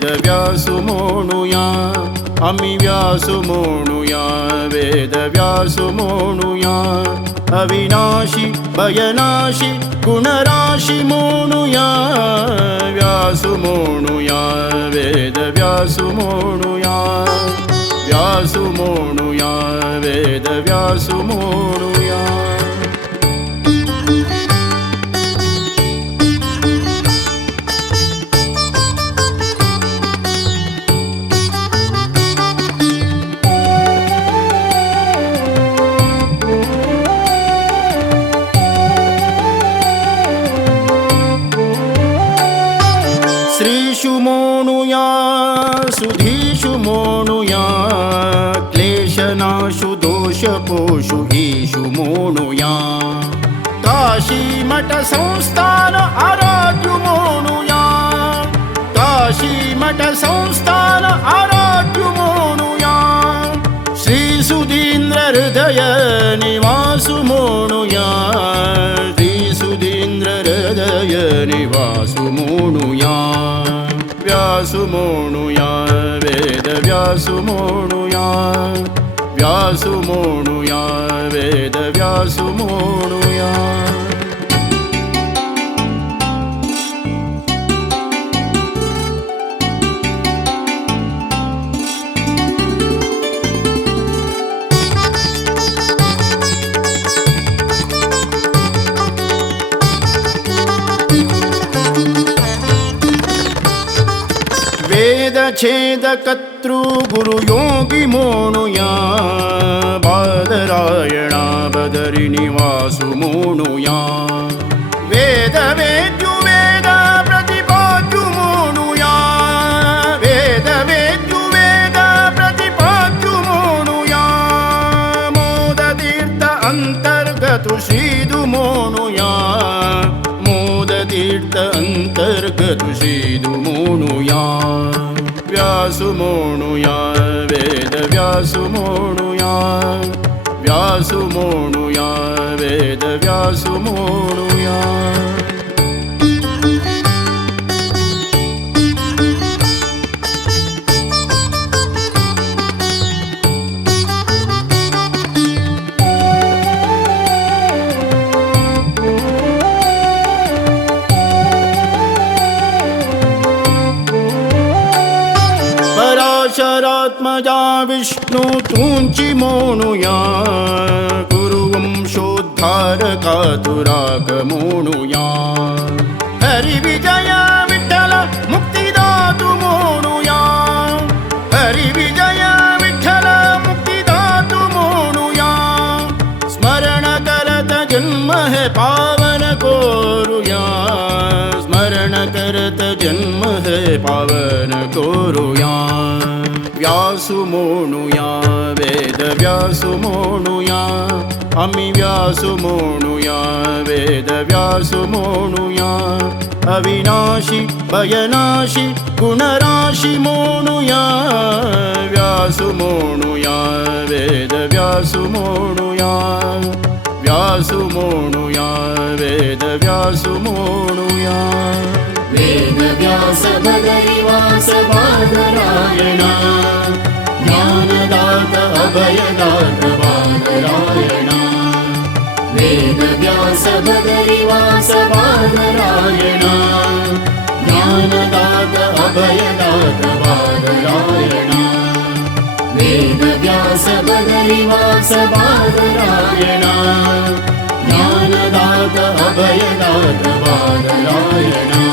वेदव्यासु म्हणूया आम्ही व्यासु म्हणूया वेदव्यासु म्हणूया अविनाशी भयनाशी गुणराशी म्हणूया व्यासु म्हणूया वेदव्यासु म्हणूया व्यासु म्हणूया वेदव्यासु म्हणूया श्रीषु म्हणूया सुधीषु म्हणूया क्लेशनाशु दोषपोषु ईशु म्हणूया काशी मठ संस्थान आराध्यु म्हणूया काशी मठ संस्थान आराध्यु म्हणूया श्री सुधींद्र हृदय निवासु म्हणूया श्री सुधींद्र हृदय निवासु म्हणूया व्यासु म्हणूया वेदव्यासु म्हणूया व्यासु म्हणूया वेदव्यासु म्हणूया वेदछेद कर्तृ गुरुयोगी म्हणूया बादरायणा बदरी निवासु म्हणूया वेद वेद्यु वेद प्रतिपाद्यु म्हणूया वेद वेद्यु वेद प्रतिपाद्यु म्हणूया मोद तीर्थ अंतर्गत श्रीदु म्हणूया मोद तीर्थ अंतर्गत श्रीदु म्हणूया व्यासु म्हणूया वेदव्यासु म्हणूया व्यासु म्हणूया वेदव्यासु म्हणूया पराशरात्मजा विष्णु तुंची म्हणूया गुरुवंशोद्धारका तुराक म्हणूया हरिविजय विठ्ठल मुक्तिदातु म्हणूया हरिविजय विठ्ठल मुक्तिदातु म्हणूया स्मरण करत जन्म हे पावन कोरुया स्मरण करत जन्म हे पावन कोरुया व्यासु म्हणूया वेदव्यासु म्हणूया आम्ही व्यासु म्हणूया वेदव्यासु म्हणूया अविनाशी भयनाशी गुणराशी म्हणूया व्यासु म्हणूया वेदव्यासु म्हणूया व्यासु म्हणूया वेदव्यासु म्हणूया वेदव्यास भगरिवास बादरायणा ज्ञानदात अभयदात बादरायणा वेदव्यास भगरिवास बादरायणा ज्ञानदात अभयदात बादरायणा वेदव्यास भगरिवास बादरायणा ज्ञानदात अभयदात बादरायणा